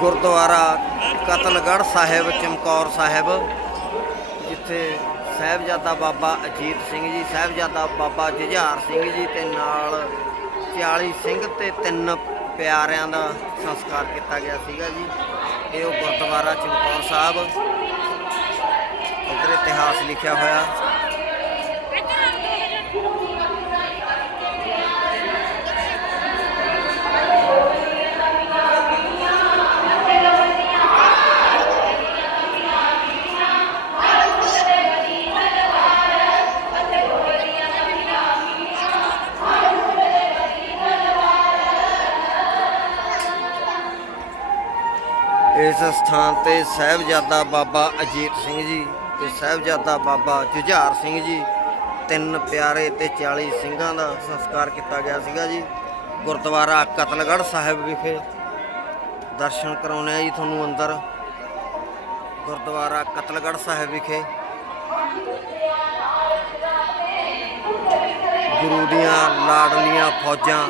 ਗੁਰਦੁਆਰਾ ਕਤਲਗੜ੍ਹ ਸਾਹਿਬ, ਚਮਕੌਰ ਸਾਹਿਬ, ਜਿੱਥੇ ਸਾਹਿਬਜ਼ਾਦਾ ਬਾਬਾ ਅਜੀਤ ਸਿੰਘ ਜੀ, ਸਾਹਿਬਜ਼ਾਦਾ ਬਾਬਾ ਜੁਝਾਰ ਸਿੰਘ ਜੀ ਤੇ ਨਾਲ 40 ਸਿੰਘ ਤੇ ਤਿੰਨ ਪਿਆਰਿਆਂ ਦਾ ਸੰਸਕਾਰ ਕੀਤਾ ਗਿਆ ਸੀਗਾ ਜੀ। ਇਹ ਉਹ ਗੁਰਦੁਆਰਾ ਚਮਕੌਰ ਸਾਹਿਬ, ਇੱਧਰ ਇਤਿਹਾਸ ਲਿਖਿਆ ਹੋਇਆ। ਇਸ ਸਥਾਨ ਤੇ ਸਾਹਿਬਜ਼ਾਦਾ ਬਾਬਾ ਅਜੀਤ ਸਿੰਘ ਜੀ ਤੇ ਸਾਹਿਬਜ਼ਾਦਾ ਬਾਬਾ ਜੁਝਾਰ ਸਿੰਘ ਜੀ, ਤਿੰਨ ਪਿਆਰੇ ਤੇ 40 ਸਿੰਘਾਂ ਦਾ ਸੰਸਕਾਰ ਕੀਤਾ ਗਿਆ ਸੀਗਾ ਜੀ। ਗੁਰਦੁਆਰਾ ਕਤਲਗੜ੍ਹ ਸਾਹਿਬ ਵਿਖੇ ਦਰਸ਼ਨ ਕਰਾਉਣੇ ਆ ਜੀ ਤੁਹਾਨੂੰ ਅੰਦਰ। ਗੁਰਦੁਆਰਾ ਕਤਲਗੜ੍ਹ ਸਾਹਿਬ ਵਿਖੇ। ਗੁਰੂ ਦੀਆਂ ਲਾਡਲੀਆਂ ਫੌਜਾਂ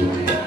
ਨਹੀਂ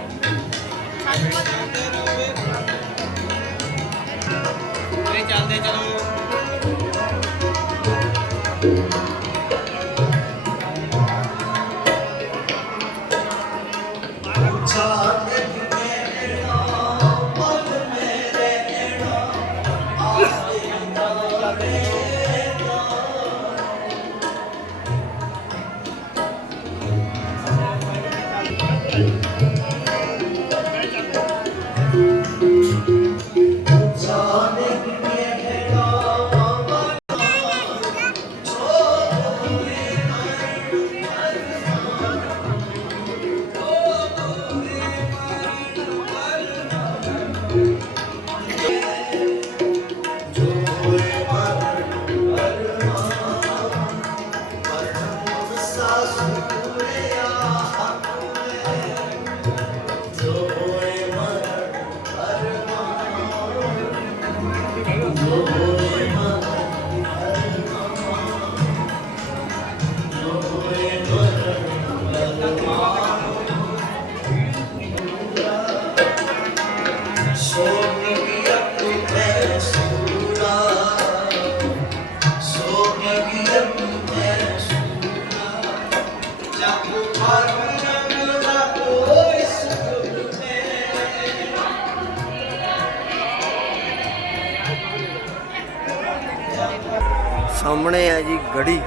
ਸਾਹਮਣੇ ਹੈ ਜੀ ਗੜੀ,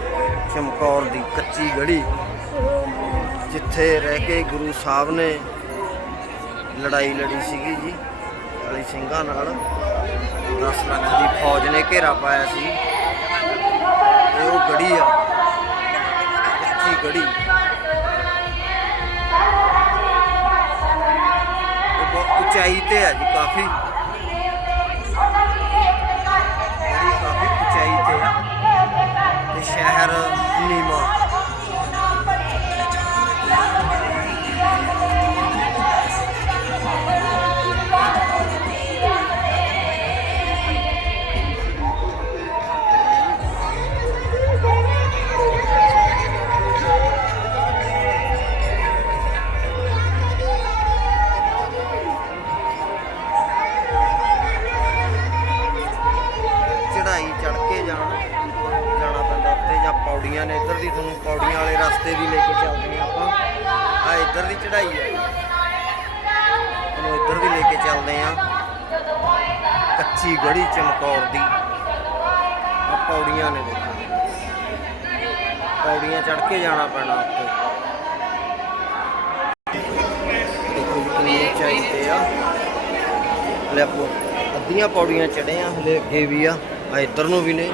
ਚਮਕੌਰ ਦੀ ਕੱਚੀ ਗੜੀ, ਜਿੱਥੇ ਰਹਿ ਕੇ ਗੁਰੂ ਸਾਹਿਬ ਨੇ ਲੜਾਈ ਲੜੀ ਸੀਗੀ ਜੀ 40 ਸਿੰਘਾਂ ਨਾਲ। 10 ਲੱਖ ਦੀ ਫੌਜ ਨੇ ਘੇਰਾ ਪਾਇਆ ਸੀ। ਇਹ ਉਹ ਗੜੀ ਆ, ਕੱਚੀ ਗੜੀ। ਉਚਾਈ ਤੇ ਹੈ ਜੀ ਕਾਫੀ। শেহর নিমক ਤੇ ਸ਼ਹਿਰ ਨੀਮਾ ਉੱਧਰ ਵੀ ਲੈ ਕੇ ਚੱਲਦੇ ਆ ਕੱਚੀ ਗੜੀ ਚਮਕੌਰ ਦੀ। ਆ ਪੌੜੀਆਂ ਨੇ ਦੇਖੋ। ਪੌੜੀਆਂ ਚੜ ਕੇ ਜਾਣਾ ਪੈਣਾ ਉੱਤੇ ਦੇਖੋ ਜੀ ਕਿੰਨੀ ਉਚਾਈ ਤੇ ਆ। ਹਲੇ ਆਪੋ ਅੱਧੀਆਂ ਪੌੜੀਆਂ ਚੜੇ ਆ ਹਲੇ ਅੱਗੇ ਵੀ ਆ। ਆ ਇੱਧਰ ਨੂੰ ਵੀ ਨੇ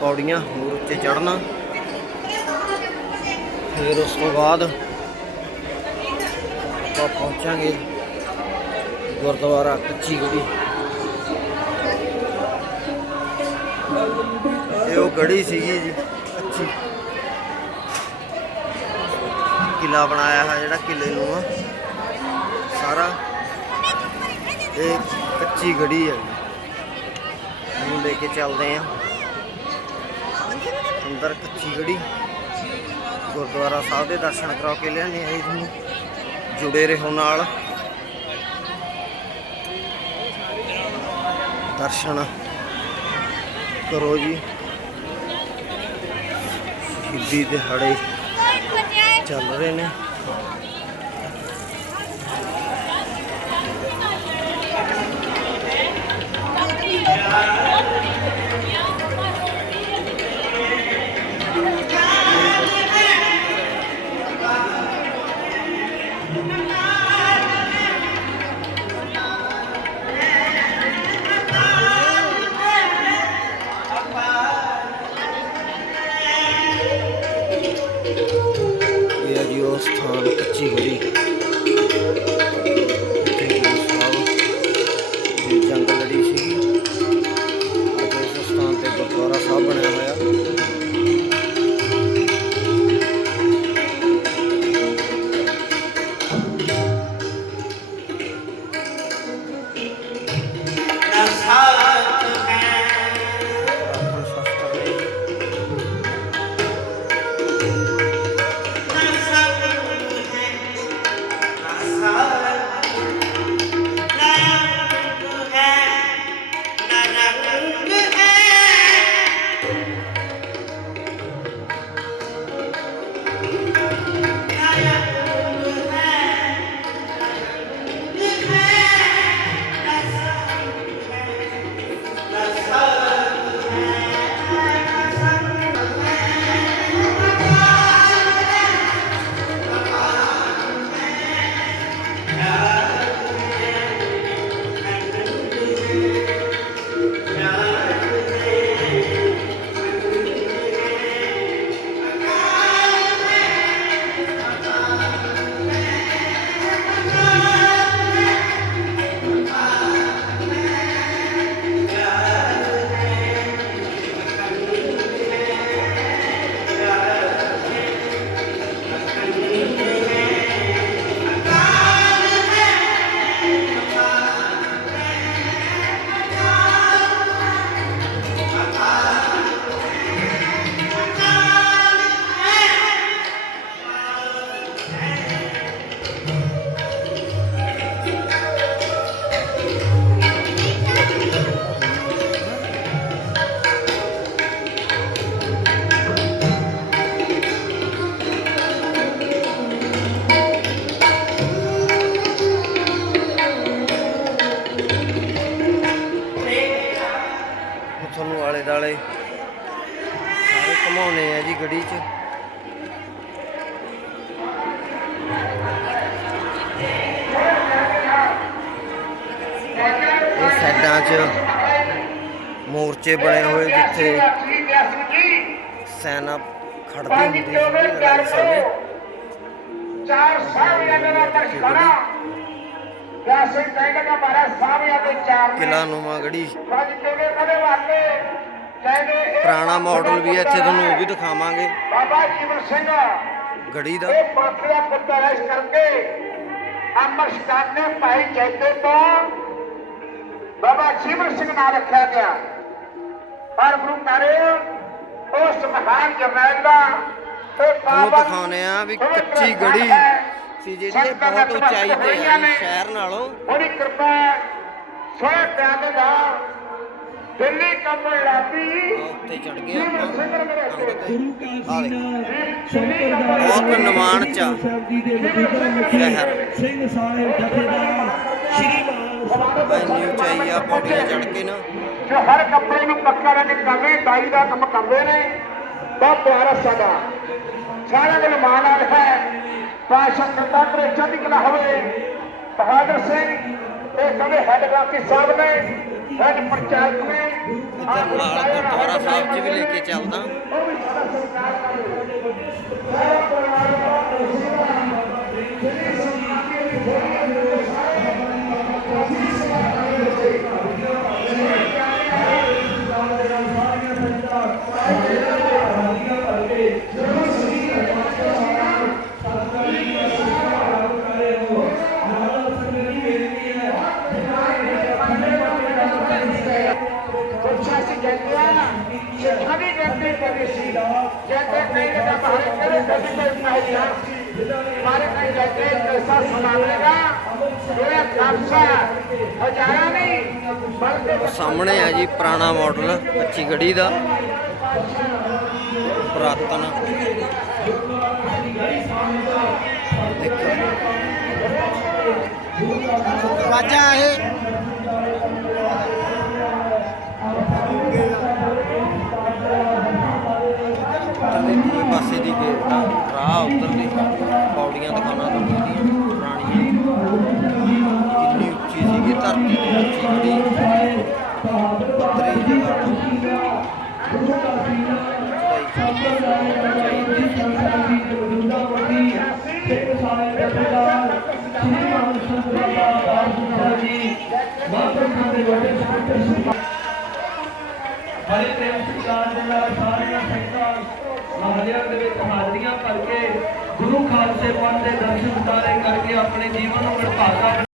ਪੌੜੀਆਂ, ਹੋਰ ਉੱਤੇ ਚੜਨਾ ਫਿਰ ਉਸ ਤੋਂ ਬਾਅਦ ਆਪਾਂ ਪਹੁੰਚਾਂਗੇ ਗੁਰਦੁਆਰਾ ਕੱਚੀ ਗੜੀ। ਇਹ ਉਹ ਗੜੀ ਸੀਗੀ ਜੀ, ਕੱਚੀ। ਕਿਲਾ ਬਣਾਇਆ ਹੈ ਜਿਹੜਾ ਕਿਲੇ ਨੂੰ ਆ। ਸਾਰਾ ਇਹ ਕੱਚੀ ਗੜੀ ਹੈ ਜੀ। ਨੂੰ ਲੈ ਕੇ ਚੱਲਦੇ ਆ। ਅੰਦਰ ਕੱਚੀ ਗੜੀ। ਗੁਰਦੁਆਰਾ ਸਾਹਿਬ ਦੇ ਦਰਸ਼ਨ ਕਰਾ ਕੇ ਲਿਆਨੇ ਆਏ ਜੀ ਜੁੜੇ ਰਹੋ ਨਾਲ। ਦਰਸ਼ਨ ਕਰੋ ਜੀ। ਸ਼ਹੀਦੀ ਦਿਹਾੜੇ ਚੱਲ ਰਹੇ ਨੇ। ਸਾਰੇ ਘਮਾਉਣੇ ਆ ਜੀ ਗੱਡੀ 'ਚ। ਇਹ ਸਾਈਡਾਂ 'ਚ ਮੋਰਚੇ ਬਣੇ ਹੋਏ ਜਿੱਥੇ ਸੈਨਾ ਖੜਦੀ ਹੁੰਦੀ ਸੀ ਲੜਾਈ ਸਮੇਂ। ਚਾਰ ਸਾਹਿਬਜ਼ਾਦਿਆਂ ਦਾ ਦਰਸ਼ਕਾਨਾ ਵੈਸੇ ਕਹਿੰਦੇ ਕਿ ਮਾਰਾ ਸਾਹਿਬਜ਼ਾਦੇ ਚਾਰ ਨੇ। ਕਿਲਾ ਨੂਮਾ ਗੜੀ ਪੁਰਾਣਾ ਮਾਡਲ ਵੀ ਹੈ ਇੱਥੇ ਤੁਹਾਨੂੰ ਉਹ ਵੀ ਦਿਖਾਵਾਂਗੇ ਬਾਬਾ ਜੀਵਨ ਸਿੰਘ ਗੜੀ ਦਾ ਇਹ ਪੰਥ ਦਾ ਪੁੱਤਰ ਇਸ ਕਰਕੇ ਭਾਈ ਜੈਤੇ ਤੋਂ ਬਾਬਾ ਜੀਵਨ ਸਿੰਘ ਨਾਂ ਰੱਖਿਆ ਗਿਆ ਪਰ ਗੁਰੂ ਕਰਿਓ ਉਸ ਮਹਾਨ ਜਮੈਲ ਦਾ ਪਾਵਨ ਦਿਖਾਉਨੇ ਆ ਵੀ ਕੱਚੀ ਗੜੀ ਹੈ। ਸੀ ਜਿਹੜੀ ਬਹੁਤ ਉਚਾਈ ਤੇ ਹੈ। ਸ਼ਹਿਰ ਨਾਲੋਂ ਉਹਦੀ ਕਿਰਪਾ ਸੋਹਣੇ ਪਿਆਰੇ ਦਾ ਦਿੱਲੀ ਕੰਬਲ ਲਾਪੀ ਉੱਤੇ ਚੜ ਸਿੰਘ ਮੇਰੇ ਕੰਧ ਤੇ ਗੁਰੂ ਆਹ ਕਾਸ਼ੀ ਦੇਖੋ ਨਾਥ ਬਹੁਤ ਬਹੁਤ ਨਿਮਾਣ ਚ ਆ। ਸਾਹਿਬ ਜੀ ਦੇ ਮੌਜੂਦਾ ਮੁਖੀ ਸ਼ਹਿਰ। ਸਿੰਘ ਸਾਹਿਬ ਜਥੇਦਾਰ ਸ਼੍ਰੀ ਇੰਨੀ ਉਚਾਈ ਆ ਪੌੜੀਆਂ ਚੜ੍ਹ ਕੇ ਨਾ। ਜੋ ਹਰ ਕੱਪੜੇ ਨੂੰ ਪੱਕਾ ਰੰਗ ਕਰਦੇ ਡਾਈ ਦਾ ਕੰਮ ਕਰਦੇ ਨੇ। ਬਹੁਤ ਪਿਆਰਾ ਸਾਡਾ। ਸਾਰਿਆਂ ਦੇ ਮਾਣ ਨਾਲ ਹੈ। ਪਾਸ਼ਾ ਕਰਤਾ ਕਰੇ ਚੜ੍ਹਦੀ ਕਲਾ ਹੋਵੇ ਬਹਾਦਰ ਸਿੰਘ ਇਹ ਕਦੇ ਹੈਡ ਗ੍ਰਾਫੀ ਸਾਹਿਬ ਨੇ ਹੈਡ ਪ੍ਰਚਾਰਕ ਨੇ ਇੱਧਰ ਨਾਲ ਗੁਰਦੁਆਰਾ ਸਾਹਿਬ 'ਚ ਵੀ ਲੈ ਕੇ ਚੱਲਦਾ ਉਹ ਵੀ ਸਾਡਾ ਸਤਿਕਾਰ ਕਰਦੇ ਸਾਰਾ ਪਰਿਵਾਰ ਦਾ ਅਸ਼ੀਰਵਾਦ ਜਿਹੜੀ ਸਮਾਜ ਦੀ ਥੋੜੀ ਜਿਹੀ ਸਾਰੇ ਪੁੱਛਿਆ ਸੀ ਕਹਿੰਦੇ ਆ ਸਿੱਖਾਂ ਦੀ ਗਿਣਤੀ ਕਰੀ ਸੀ ਕਹਿੰਦੇ ਕਈ ਜਗ੍ਹਾ ਬਾਹਰ ਕਰੇ ਕਦੀ ਕੋਈ ਇਹ ਖਾਲਸਾ ਹਜ਼ਾਰਾਂ ਨਹੀਂ ਬਲਕਿ ਸਾਹਮਣੇ ਆ ਜੀ ਪੁਰਾਣਾ ਮਾਡਲ ਕੱਚੀ ਗੱਡੀ ਦਾ। ਪੁਰਾਤਨ। ਦੇਖੋ। ਵਾਜਾ ਇਹ ਆ ਰਾਹ ਉੱਧਰਲੀ ਪੌੜੀਆਂ ਦਿਖਾਉਣਾ ਤੁਹਾਨੂੰ ਉਹਦੀਆਂ ਪੁਰਾਣੀਆਂ। ਕਿੰਨੀ ਉੱਚੀ ਸੀਗੀ, ਧਰਤੀ ਤੋਂ ਉੱਚੀ ਖੜੀ ਪੱਧਰੀ ਜਗ੍ਹਾ ਤੋਂ। ਬੜੇ ਪ੍ਰੇਮ ਸਤਿਕਾਰ ਦੇ ਨਾਲ ਸਾਰੀਆਂ ਸੰਗਤਾਂ ਮਹੱਲਿਆਂ ਦੇ ਵਿੱਚ ਹਾਜ਼ਰੀਆਂ ਭਰ ਕੇ ਗੁਰੂ ਖਾਲਸੇ ਪੰਥ ਦੇ ਦਰਸ਼ਨ ਉਤਾਰੇ ਕਰਕੇ ਆਪਣੇ ਜੀਵਨ ਨੂੰ ਵਡਭਾਗਾ